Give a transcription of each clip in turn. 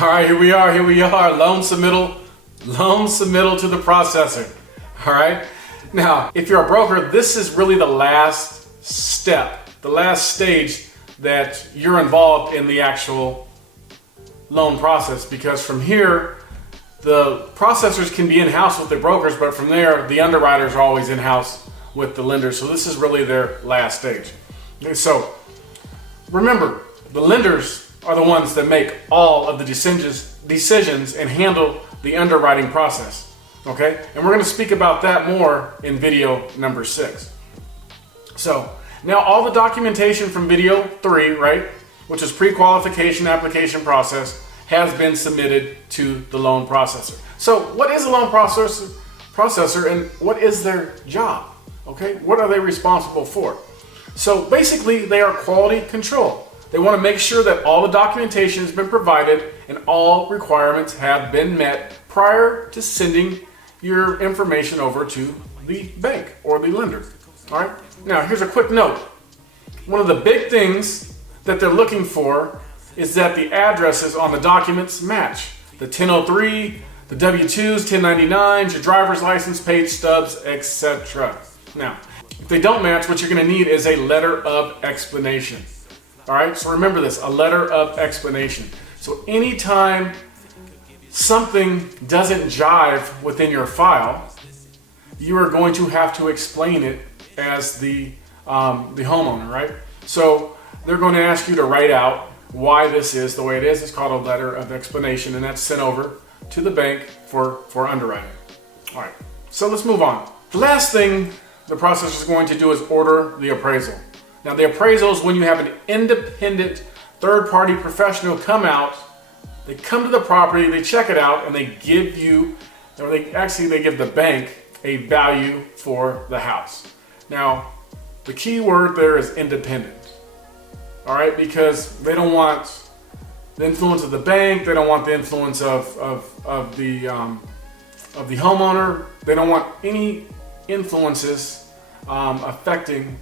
All right, here we are, loan submittal to the processor. All right, now if you're a broker, this is really the last step, the last stage that you're involved in the actual loan process, because from here, the processors can be in-house with the brokers, but from there, the underwriters are always in-house with the lenders. So this is really their last stage. Okay, so remember, the lenders are the ones that make all of the decisions and handle the underwriting process. Okay, and we're going to speak about that more in video number 6. So now all the documentation from video 3, right, which is pre-qualification application process, has been submitted to the loan processor. So what is a loan processor and what is their job? Okay, what are they responsible for? So basically they are quality control. They want to make sure that all the documentation has been provided and all requirements have been met prior to sending your information over to the bank or the lender. All right, now here's a quick note. One of the big things that they're looking for is that the addresses on the documents match. The 1003, the W-2s, 1099s, your driver's license, page stubs, etc. Now, if they don't match, what you're going to need is a letter of explanation. All right, so remember this, a letter of explanation. So anytime something doesn't jive within your file, you are going to have to explain it as the homeowner, right? So they're going to ask you to write out why this is the way it is. It's called a letter of explanation, and that's sent over to the bank for underwriting. All right, so let's move on. The last thing the processor is going to do is order the appraisal. Now the appraisal is when you have an independent third-party professional come out, they come to the property, they check it out, and they give you, or they give the bank a value for the house. Now, the key word there is independent. All right, because they don't want the influence of the bank, they don't want the influence of the homeowner, they don't want any influences affecting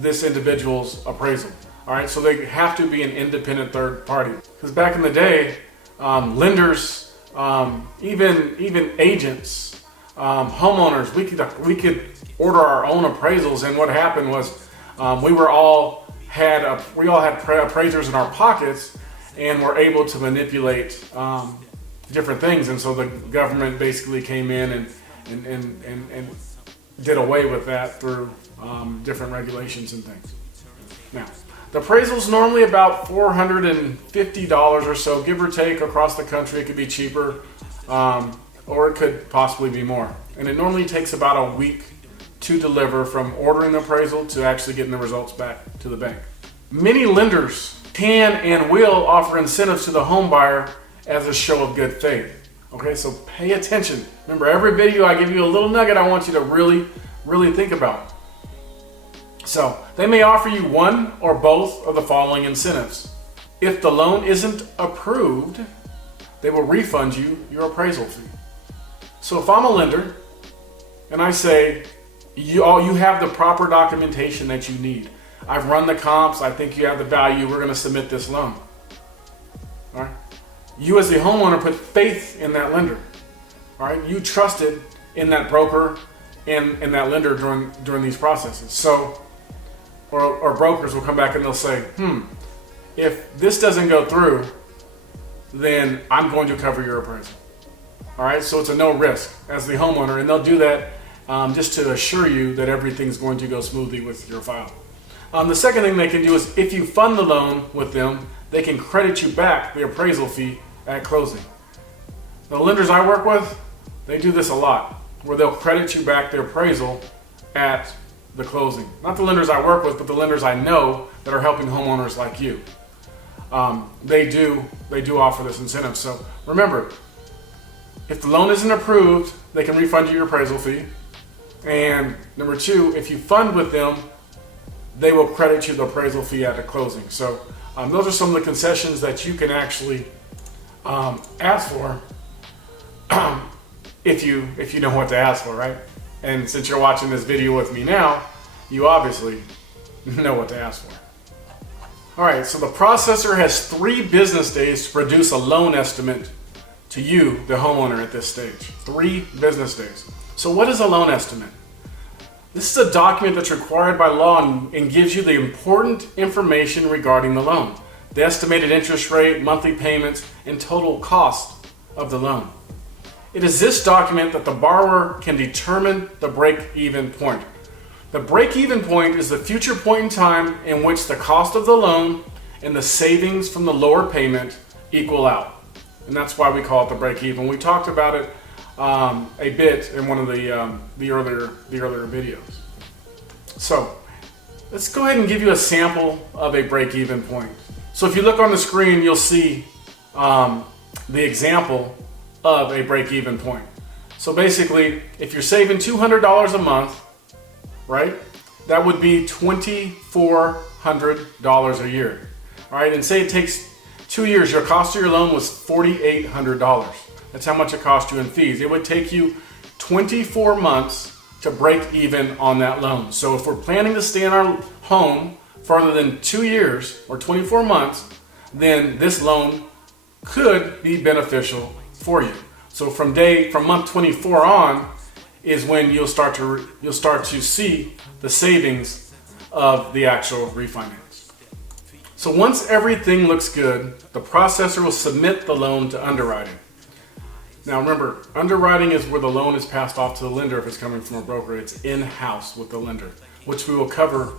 this individual's appraisal. All right, so they have to be an independent third party. Because back in the day, lenders, even agents, homeowners, we could order our own appraisals, and what happened was we all had appraisers in our pockets, and were able to manipulate different things, and so the government basically came in and did away with that through different regulations and things. Now, the appraisal is normally about $450 or so, give or take, across the country. It could be cheaper, or it could possibly be more. And it normally takes about a week to deliver from ordering the appraisal to actually getting the results back to the bank. Many lenders can and will offer incentives to the home buyer as a show of good faith. Okay, so pay attention. Remember, every video I give you a little nugget I want you to really think about. So they may offer you one or both of the following incentives. If the loan isn't approved, they will refund you your appraisal fee. So if I'm a lender and I say, you have the proper documentation that you need, I've run the comps, I think you have the value, we're going to submit this loan. All right. You as the homeowner put faith in that lender. All right. You trusted in that broker and that lender during these processes. So, or brokers will come back and they'll say, if this doesn't go through, then I'm going to cover your appraisal. All right. So it's a no risk as the homeowner, and they'll do that just to assure you that everything's going to go smoothly with your file. The second thing they can do is, if you fund the loan with them, they can credit you back the appraisal fee at closing. The lenders I work with, they do this a lot, where they'll credit you back the appraisal at the closing. Not the lenders I work with, but the lenders I know that are helping homeowners like you. They do offer this incentive. So remember, if the loan isn't approved, they can refund you your appraisal fee. And number 2, if you fund with them, they will credit you the appraisal fee at the closing. So those are some of the concessions that you can actually ask for if you know what to ask for, right? And since you're watching this video with me now, you obviously know what to ask for. All right, so the processor has 3 business days to produce a loan estimate to you, the homeowner, at this stage. 3 business days. So what is a loan estimate? This is a document that's required by law and gives you the important information regarding the loan. The estimated interest rate, monthly payments, and total cost of the loan. It is this document that the borrower can determine the break-even point. The break-even point is the future point in time in which the cost of the loan and the savings from the lower payment equal out. And that's why we call it the break-even. We talked about it a bit in one of the earlier videos. So let's go ahead and give you a sample of a break-even point. So if you look on the screen, you'll see the example of a break-even point. So basically, if you're saving $200 a month, right, that would be $2,400 a year. All right, and say it takes 2 years, your cost of your loan was $4,800. That's how much it cost you in fees. It would take you 24 months to break even on that loan. So if we're planning to stay in our home further than 2 years or 24 months, then this loan could be beneficial for you. So from month 24 on is when you'll start to see the savings of the actual refinance. So once everything looks good, the processor will submit the loan to underwriting. Now remember, underwriting is where the loan is passed off to the lender if it's coming from a broker. It's in-house with the lender, which we will cover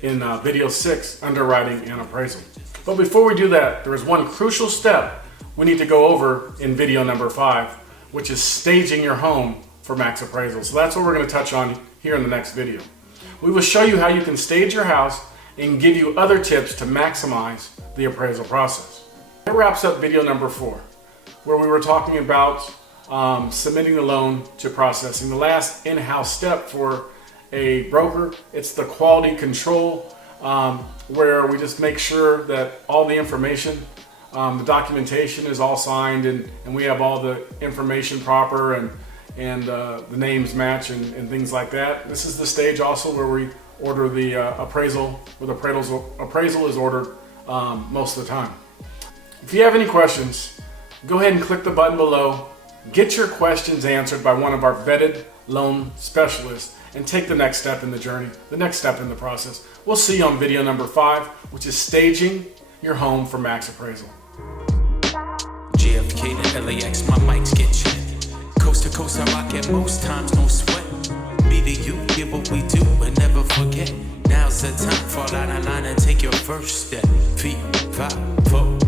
in video 6, underwriting and appraisal. But before we do that, there is one crucial step we need to go over in video number 5, which is staging your home for max appraisal. So that's what we're going to touch on here in the next video. We will show you how you can stage your house and give you other tips to maximize the appraisal process. That wraps up video number 4, where we were talking about submitting the loan to processing. The last in-house step for a broker, it's the quality control, where we just make sure that all the information, the documentation is all signed and we have all the information proper and the names match and things like that. This is the stage also where we order the appraisal, where the appraisal is ordered most of the time. If you have any questions, go ahead and click the button below. Get your questions answered by one of our vetted loan specialists and take the next step in the journey, the next step in the process. We'll see you on video number 5, which is staging your home for max appraisal. JFK to LAX, my mics get checked. Coast to coast, I rock it most times, no sweat. Me to you, get what we do and never forget. Now's the time, fall out of line and take your first step. Feet, 5, 4.